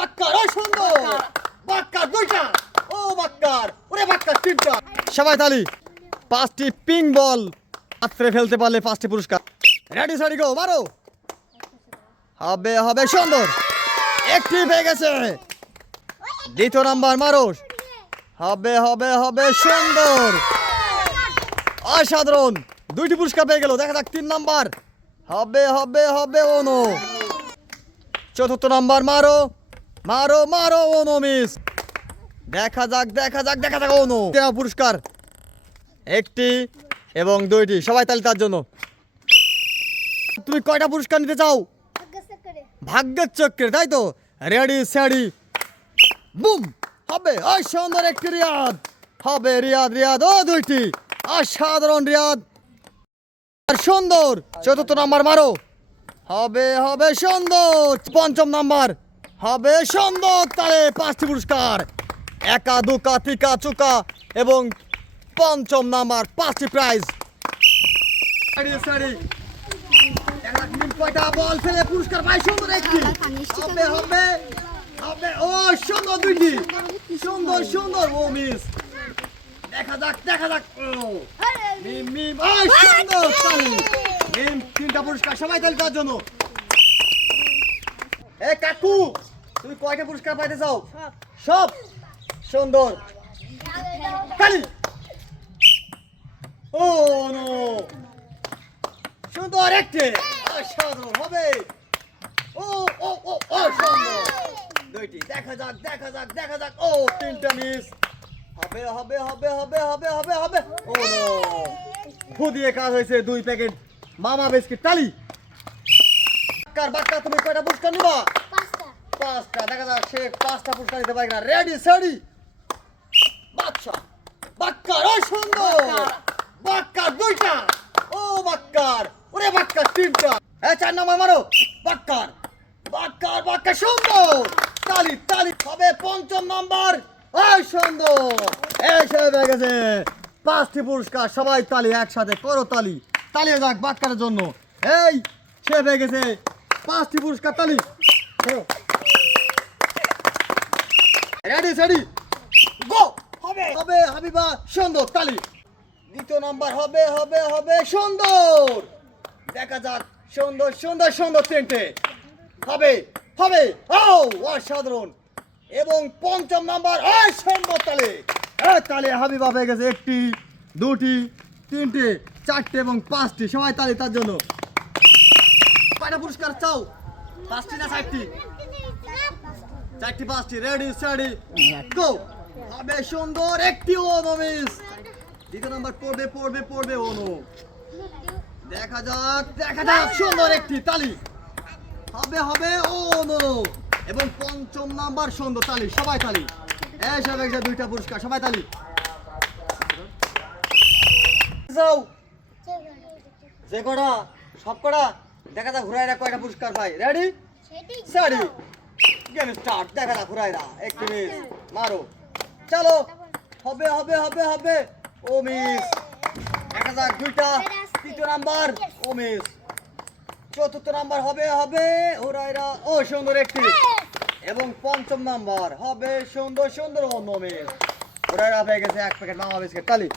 বাক্কার ও সুন্দর। বাক্কার দুইটা। ও বাক্কার ওরে বাক্কার তিনটা। সবাই তালি। পাঁচটি পিং বল পাত্রে ফেলতে পারলে পাঁচটি পুরস্কার। রেডি সারি গো মারো হবে হবে সুন্দর। একটি পেয়ে গেছে। দ্বিতীয় নাম্বার মারো হবে হবে হবে সুন্দর। অসাধারণ। দুইটি পুরস্কার পেয়ে গেল। দেখা যাক তিন নাম্বার। হবে হবে হবে অনু। চতুর্থ নাম্বার মারো। মারো মারো, অনু মিস। দেখা যাক দেখা যাক দেখা যাক, অনু। দেওয়া পুরস্কার। একটি এবং দুইটি। সবাই তাহলে তার জন্য। তুমি কয়টা পুরস্কার নিতে চাও? ভাগ্যের চক্রে, তাই তো? Ready steady boom! হবে। ওই সুন্দর একটি রিয়াদ। হবে রিয়াদ রিয়াদ। ও, দুইটি। অসাধারণ রিয়াদ। আর সুন্দর। চতুর্থ নাম্বার মারো। হবে হবে সুন্দর। পঞ্চম নাম্বার। হবে সুন্দর তাহলে পাঁচটি পুরস্কার। একা দুকা তিকা চুকা এবং পঞ্চম নাম্বার পাঁচটি প্রাইজ বল ফেলে পুরস্কার পাই সুন্দর একটি। হবে হবে হবে। ও সুন্দর দুইটি। সুন্দর সুন্দর ও মিস দেখা যাক দেখা যাক। মিম মিম ও সুন্দর তালি। মিম তিনটা পুরস্কার সবাই তালি তার জন্য। এ কাকু তুমি কয়টা পুরস্কার পাইতে চাও? সব। সুন্দর। Oh, no. সুন্দর একটি। অসাধারণ, হবে। ও ও ও সুন্দর দুইটি। দেখা যাক দেখা যাক দেখা যাক। ও, তিনটা মিস হবে হবে হবে হবে হবে হবে হবে। ও, নো। ফুদিয়ে কাজ হয়েছে, দুই প্যাকেট মামা বিস্কিট। তালি। বাক্কার বাক্কা তুমি কয়টা পুরস্কার নিবা? পাঁচটা, দেখা যাক সে পাঁচটা পুরস্কার নিতে পারে রেডি সেডি বাক্কার ও সুন্দর। বাক্কার দুইটা। ও বাক্কার। ওরে বাক্কার, তিনটা। হ্যাঁ চার নাম্বার মারো। বাক্কার। বাক্কার সুন্দর। তালি তালি, হবে পঞ্চম নাম্বার। ওই সুন্দর। এসে হয়ে গেছে। পাঁচটি পুরস্কার, সবাই তালি, একসাথে করো তালি। তালি যাক বাক্কারের জন্য। এই, সে হয়ে গেছে। পাঁচটি পুরস্কার, তালি। রেডি সেডি গো হবে। হবে হাবিবা সুন্দর তালি। দ্বিতীয় নাম্বার হবে হবে হবে সুন্দর। দেখা যাক সুন্দর সুন্দর সুন্দর তিনটে। হবে হবে ও অসাধারণ। এবং পঞ্চম নাম্বার ও সুন্দর তালে। তালে হাবিবা হয়ে গেছে একটি দুটি তিনটে চারটে এবং পাঁচটি। সবাই তালি তার জন্য। কয়টা পুরস্কার চাও? পাঁচটি না চারটি? চারটি পাঁচটি রেডি স্টাডি গো হবে সুন্দর একটি অনু মিস দ্বিতীয় নাম্বার পড়বে পড়বে পড়বে অনু। দেখা যাক দেখা যাক সুন্দর একটি তালি। হবে হবে ও অনু। এবং পঞ্চম নাম্বার সুন্দর তালি সবাই তালি। এই সব একটা দুইটা পুরস্কার সবাই তালি। যাও। যে কটা সব কটা দেখা যাক ঘুরাইরা কয়টা পুরস্কার পাই রেডি সারি গেম স্টার্ট দেখা যাক ঘুরাইরা একটি মিস মারো। চলো। হবে হবে হবে হবে। ও মিস দেখা যাক, দুইটা। তৃতীয় নাম্বার ও মিস চতুর্থ নাম্বার হবে হবে। হুরাইরা ও, সুন্দর একটি। এবং পঞ্চম নাম্বার হবে, সুন্দর সুন্দর অন্য মিস হুরাইরা পেয়ে গেছে এক প্যাকেট মামা বিস্কিট তালি।